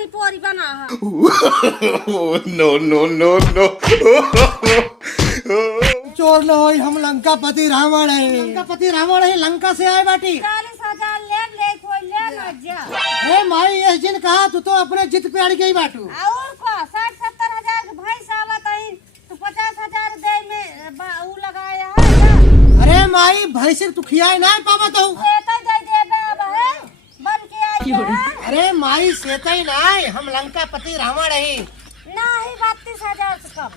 रावण पोरी बना है। No no no no. चोर न होई, हम लंका पति रावण है। लंका पति रावण है, लंका से आए बाटी। 40,000 ले कोई ले न जा। अरे माई ये जिन कहा तू तो अपने जिद पे अड़ गई बाटू। और को 60-70 हजार के भाई सावत आई तो 50,000 दे में ऊ लगाया है। अरे माई भाई से तू खियाए ना पावा तो सेता दे देबे अब है बन के आई है। अरे माई सेता ही ना, हम लंका पति रावण है। नहीं 32,000 से कम।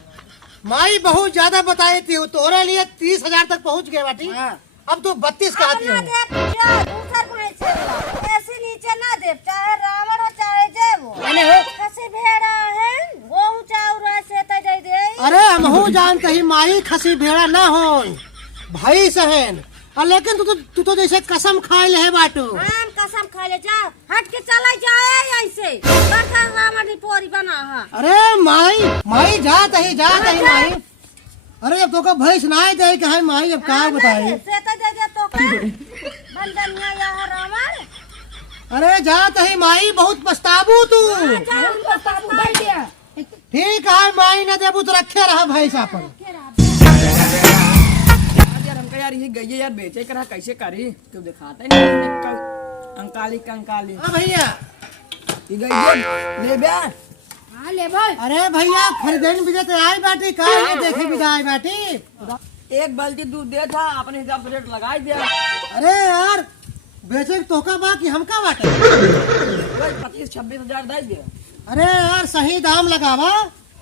माई बहुत ज्यादा बताई थी, तोरे लिए 30,000 तक पहुंच गए बाटी। अब तो 32 कहती ना है। दे क्या दूसर भाई से ऐसे नीचे ना दे, चाहे रावण हो चाहे जय वो खसी भेड़ा है वो चाउरा सेता दे दे। अरे हमहू जानते ही माई खसी भेड़ा ना हो, भाई सहन। लेकिन तू तो जैसे कसम खाए ले है बाटू। हम कसम खा ले जा, हट के चला जाए ऐसे बड़का रावण की पोरी बना है। अरे माई जात ही माई। अरे अब तो का भैंस ना दे के है माई, अब का बताई। सेता दे दे तो का बंदनिया या है रावण। अरे जात ही माई, बहुत पछताबू तू। पछताबू दे दिया। ठीक है माई, न देबू तो रखे रहा भैंस अपन। यार हमका यार ये गई यार बेचे करा कैसे करी क्यों दिखाता नहीं अंकाली कंकाली। हाँ भैया ये गई ले बे। हां ले भाई। अरे भैया खरीदन बिजत आई बाटी, का ये देखे बिदाई बाटी। एक बाल्टी दूध दे था, अपने हिसाब से रेट लगाई दिया। अरे यार बेचे तो का बा कि हमका बाटे। 25-26 हजार दे दिया। अरे यार सही दाम लगावा।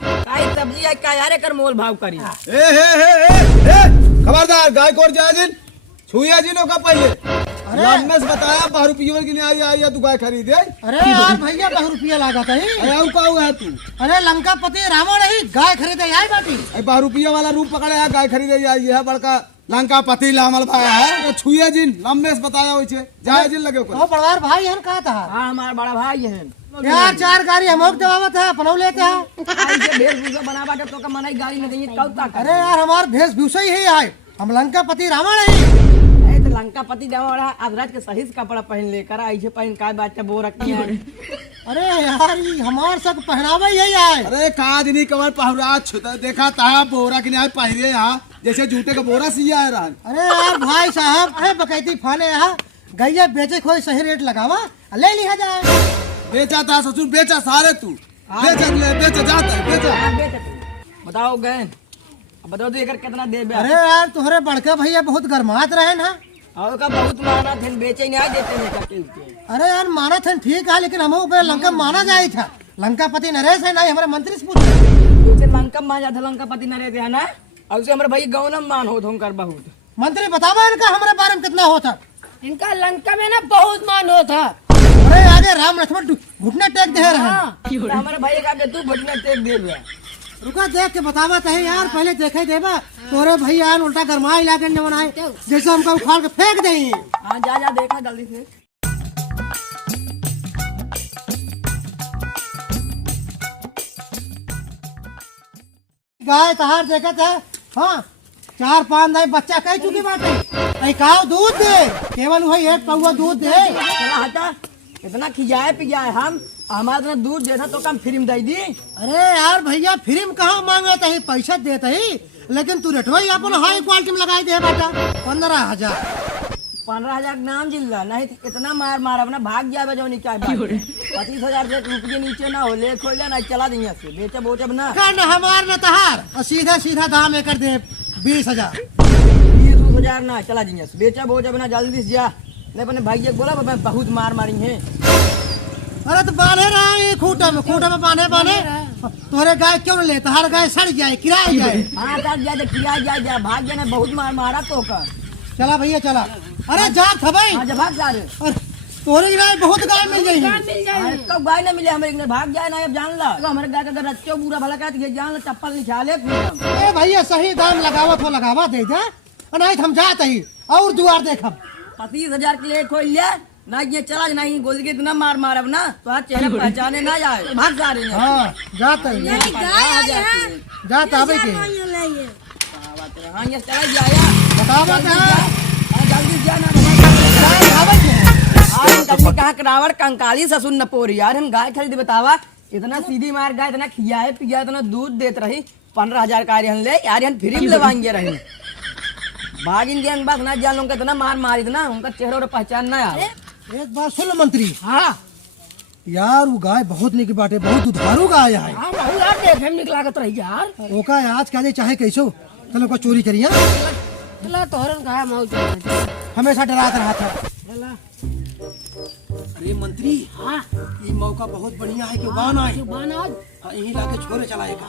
काई सब्जी है का यार कर मोल भाव करी। खबरदार गाय कोर जाजिन छुया जिनो का पहले। अरे रामनेस बताया 12 रुपये की नहीं आई तू गाय खरीदे। अरे यार भैया 10 रुपया लागा कहीं। अरे का हुआ है तू? अरे लंका पति रावण ही गाय खरीदे आई बाटी। 12 रुपये वाला रूप पकड़े है, गाय खरीदे आई है बड़का लंका पति लामल भाई है। छुया जिन रामनेस बताया हो जाए जिन लगे ओ बड़वार भाई हन कहा था। हाँ हमारा बड़ा भाई है यार 4 गाड़ी हमोक देवावत है, अपनौ लेते है। भेषभूषा बना बाटे तो का मनाई गाड़ी में देंगे कब तक। अरे यार हमार वेशभूषा ही है, हम लंका पति रावण है। तो लंका पति देवा आदराज के सही से कपड़ा पहन लेकर ऐसे पहन का बात बो रखी है। अरे यार ये हमार सब पहनावा यही है। अरे काज नहीं कवर पहरा देखा था बोरा की नहीं पहरे यहाँ जैसे जूते का बोरा सिया है रहा। अरे यार भाई साहब अरे बकैती फाने यहाँ गैया बेचे कोई सही रेट लगावा ले लिया जाए। बेचा था ससुर, बेचा सारे तू बेचा जाता है बेचा। बताओ गए अब बताओ तो एक कितना दे बे। अरे यार तुम्हारे बड़का भैया बहुत गरमात रहे ना। और का बहुत माना थे बेचे नहीं देते हैं करके उसके। अरे यार माना था ठीक है, लेकिन हम ऊपर लंका माना जाए था। लंका पति नरेश है ना, हमारे मंत्री से पूछे लंका मान जाता लंका पति नरेश है ना। और उसे हमारे भाई गाँव में मान हो कर बहुत। मंत्री बतावा इनका हमारे बारे में कितना होता। इनका लंका में ना बहुत मान होता। अरे आगे राम लक्ष्मण घुटना टेक दे रहे हैं। हमारे भाई का तू घुटना टेक दे रहा। रुका देख के बतावा है यार, पहले देखे देवा तोरे भैया उल्टा गरमा इलाके ने बनाए जैसे हमको उखाड़ के फेंक दे। हाँ जा देखा जल्दी से। गाय तहार देखा था। हाँ 4-5 दाई बच्चा कह चुकी बाटे। ऐ खाओ दूध दे, केवल वही 1 पौवा दूध दे। चला हटा इतना खिजाए पिजाए हम हमारा दूध देता तो कम फ्री में दे दी। अरे यार भैया फ्री में कहाँ मांगता है, पैसा देता ही, लेकिन तू रेटवा ही अपन हाई क्वालिटी में लगाई दे बेटा। 15,000 15,000 नाम जिल्ला नहीं इतना मार अपना भाग जाए जो क्या 25,000 से रुपये नीचे ना हो ले खोले ना चला देंगे बेचे बोचे ना न हमार न तहार और सीधा दाम एक दे 20,000 20,000 ना चला देंगे बेचा बोचे ना जल्दी से जा। नहीं अपने भाई बोला मैं बहुत मार मारी है। अरे तो बांधे रहा खूटा में बांधे तोरे गाय क्यों न ले, तहार गाय सड़ जाए किराए जाए। हाँ तब जाए किया जा भाग जाना बहुत मारा तो का। चला भैया चला। अरे जा था भाई भाग जा रहे तोरे गाय बहुत गाय मिल गई। कब गाय ना मिले हमारे भाग जाए ना अब जान ला तो हमारे गाय का रच्चो बुरा भला का जान ला चप्पल निकाले। ए भैया सही दाम लगावा तो लगावा दे जा, नहीं हम जाते ही और दुआर देखब। 25,000 के लिए खोल लिया ना ये चला नहीं गोली के इतना मार अब ना तो आज चेहरा पहचाने ना जाए भाग जा रहे हैं। हाँ जाते ही जाता अबे के हाँ ये चला जाया बतावा जल्दी जाना। यार हम कभी कहा करावड़ कंकाली ससुर न पोरी यार हम गाय खरीद बतावा इतना सीधी मार गाय इतना खियाए पिया इतना दूध देत रही 15,000 का यार ले यार हम फ्री में लवाएंगे रहे भागिन के बस ना जान उनका इतना मार मारी इतना उनका चेहरा और पहचान ना यार एक बात सुन मंत्री, हाँ यार वो गाय बहुत निक बाटे, बहुत दुधारू गाय है। हाँ बहुत यार देखे में निकला के तो रही यार ओका आज कहते चाहे कैसो चलो को चोरी करिए, चला तोहरन कहा मौज हमेशा डरात रहा था। अरे मंत्री, हाँ ये मौका बहुत बढ़िया है कि बान आए, हाँ, यहीं लाके छोरे चलाएगा।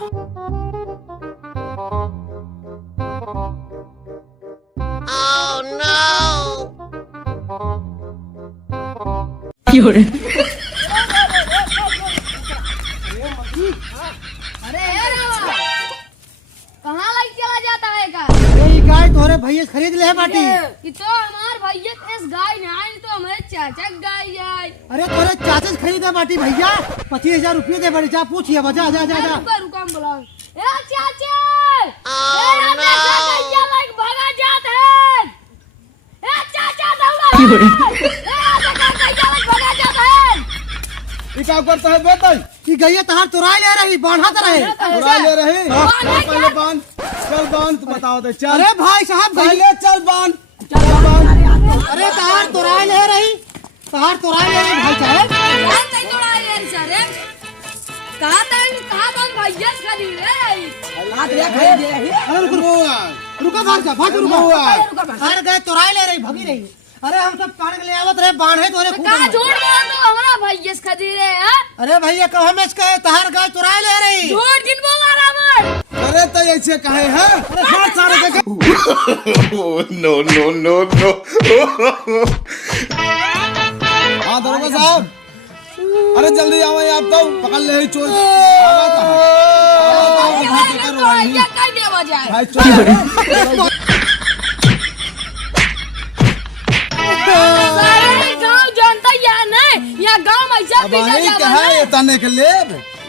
कहाँ लग चला जाता है का? अरे ये गाय तोहरे भैया खरीद ले है बाटी। ये तो हमार भैया इस गाय ने आई तो हमारे चाचा की गाय है। अरे तोरे चाचा से खरीदे बाटी भैया, 25,000 रुपये दे बड़े, जा पूछिए बजा जा जा जा। रुका रुका हम बुलाओ। ए चाचा! ए चाचा गैया लाइक भागा जात है। ए चाचा दौड़ा। ए चाचा गैया लाइक भागा जात है। ये क्या करता है बेटा? ये गैया तहार तोराई ले रही, बांधा रहे। उड़ा ले रही हाँ। पहले बांध, चल बांध तू बताओ तो चल। अरे भाई साहब गैया, पहले चल बांध, अरे तहार तोराई ले रही, तहार तोराई ले रही भाई साहब। कौन नहीं दौड़ा यार सर? कहाँ बन भैया खड़ी रे? हाथ ले खरीद दे रही अरे रुका भाग जा, भाग रुका। अरे गए तोराई ले रही, भगी रही। अरे हम सब कान के ले आवत रहे, बांधे तोरे खूब। कहाँ झूठ बोल दो हमारा भैया खड़ी रे हैं? अरे भैया कहो हमें कहे तहार गाय तोराई ले रही। झूठ किन बोला रावण? अरे तो ऐसे कहे हैं? अरे हाथ सारे देखे। no, no, no, no. हाँ दरोगा साहब, अरे जल्दी आओ आप तो पकड़ ले चोर। भैया कहीं देवा जाए। भाई चोर सारे गांव जानता या नहीं? या गांव ऐसा अब पीछा वही जावा कहा नहीं? है तने के ले,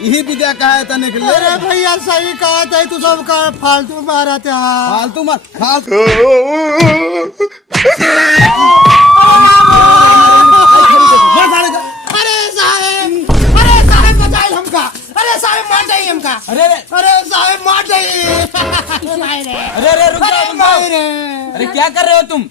यही विद्या कहा है तने के ले। अरे भैया सही कहा था, तू सब का फालतू मारा था। फालतू मत फालतू अरे साहब बचाए हमका, अरे साहब मार जाइए हमका, अरे रे अरे साहब मार जाइए। अरे रे रुक जाओ रुक जाओ। अरे क्या कर रहे हो तुम?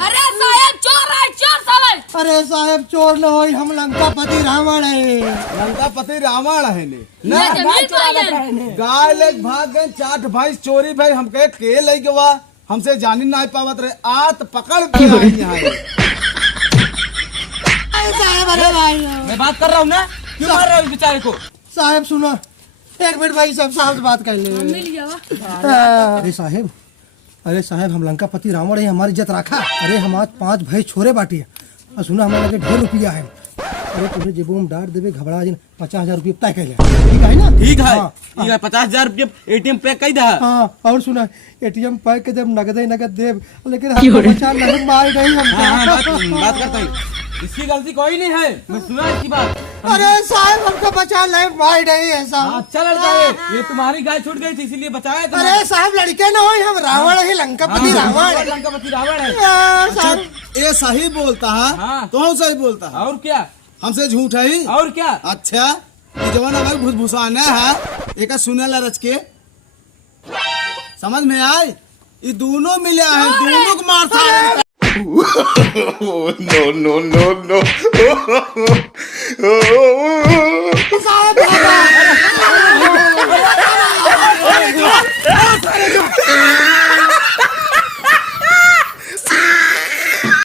अरे साहब चोर है, चोर साहब। अरे साहब चोर न हो, हम लंकापति रावण है। लंकापति रावण है ने ये जमीन चुरा पर रहे हैं। गाय ले भाग गए, चाट भाई चोरी भाई हमके के ले गवा, हमसे जानी ना पावत रहे, आत पकड़ के आई यहाँ। अरे साहब, अरे भाई मैं बात कर रहा हूँ ना, क्यों मार रहे हो इस बेचारे को? साहब सुनो, एक मिनट भाई साहब, साहब से बात कर ले। मिल गया। अरे साहब, अरे साहब हम लंकापति रावण है, हमारी इज्जत रखा। अरे हम आज 5 भाई छोरे बाटी है, और सुना हमारे लगे ढेर रुपया है। अरे तुझे जेबो में डांट देवे, घबरा जिन 50,000 रुपये तय कर ले, ठीक है ना? ठीक है हाँ, ठीक है 50,000 रुपये ATM पे कही दा। हाँ, और सुना ATM पैक के देव, नगद ही नगद देव, लेकिन हमको बचा नहीं, मार नहीं बात करता हूँ, इसकी गलती कोई नहीं है, मैं सुना इसकी बात। अरे साहब हमको बचा नहीं, मार नहीं है साहब। अच्छा लड़का है, ये तुम्हारी गाय छूट गई थी इसीलिए बचाया था। अरे साहब लड़के ना हो, हम रावण है, लंकापति रावण। लंकापति रावण है। हाँ, अच्छा साहब ये सही बोलता है, हाँ। कौन सही बोलता है? और क्या हमसे झूठ है ही? और क्या? अच्छा ये जवान अगर भूसभूसाना है, एक सुने ला रच के समझ में आए, ये दोनों मिले हैं, दोनों को मारता no, no, no, no.